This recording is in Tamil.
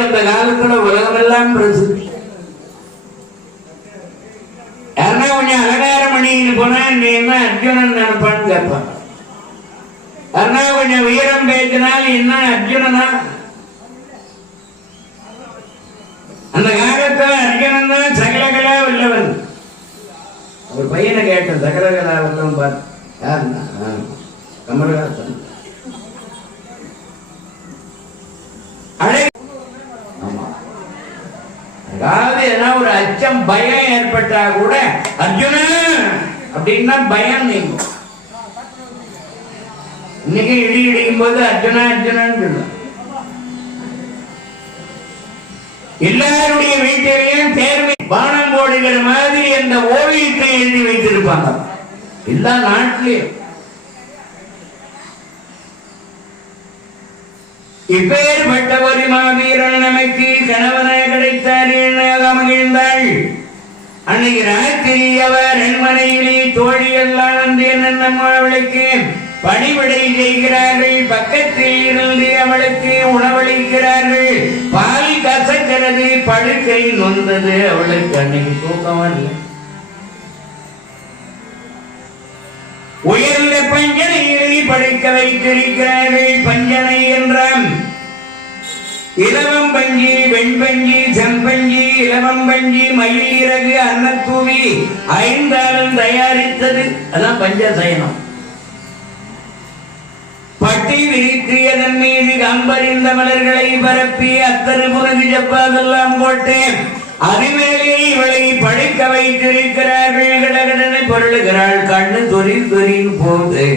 கோயில் அந்த காலத்துல உலகமெல்லாம் பிரசித்தி. யாருன்னா கொஞ்சம் அலங்காரம் பண்ணிட்டு போனா நீ என்ன அர்ஜுனன் நினைப்பான்னு கேட்பான். யாருன்னா கொஞ்சம் வீரம் பேசினால் என்ன அர்ஜுனனா? அந்த காலத்துல அர்ஜுனன் தான் சகலகலா உள்ளவன். ஒரு பையனை கேட்டேன் சகலகலாவத்தம் பார்த்து, யாருன்னா கமலஹாசன். அதாவது ஏதாவது ஒரு அச்சம் பயம் ஏற்பட்டா கூட அர்ஜுனா அப்படின்னா பயம் நீங்கும். இன்னைக்கு இடி இடிக்கும் போது அர்ஜுனா அர்ஜுனான்னு சொல்லுவாங்க. எல்லாருடைய வீட்டிலையும் தேர்வு பானம் போடுகிற மாதிரி அந்த ஓவியத்தை எழுதி வைத்திருப்பாங்க எல்லா நாட்டிலையும். இப்பேற்பட்ட ஒரு மாவீரன் நமக்கு கணவனாக கிடைத்தார் மகிழ்ந்தாள். அன்னைக்கு ராத்திரி அவர் அரண்மனையிலே தோழியெல்லாம் வந்து அவளுக்கு பணிவிடை செய்கிறார்கள். பக்கத்தில் இருந்து அவளுக்கு உணவளிக்கிறார்கள். பால் கசக்கிறது, படுக்கை நொந்தது. அவளுக்கு அன்னைக்கு தூக்கம் இல்லை. உயர்ந்த பஞ்சனையை படுக்க வைத்திருக்கிறார்கள். பஞ்சனை என்றால் இலவம் பஞ்சி, வெண்பஞ்சி, செம்பஞ்சி, இலவம் பஞ்சி, மயில் இறகு, அன்னத்தூவி 5 தயாரித்தது. அதான் பஞ்சசயனம். பட்டி விரித்து அதன் மீது கம்பறிந்த மலர்களை பரப்பி அத்தரு புனகு ஜப்பாதெல்லாம் போட்டு அறிவேலே இவளை படுக்க வைத்திருக்கிறார்கள். கடகடனை பொருளுகிறாள். கண்ணு தொறி தொறின்னு போகுது.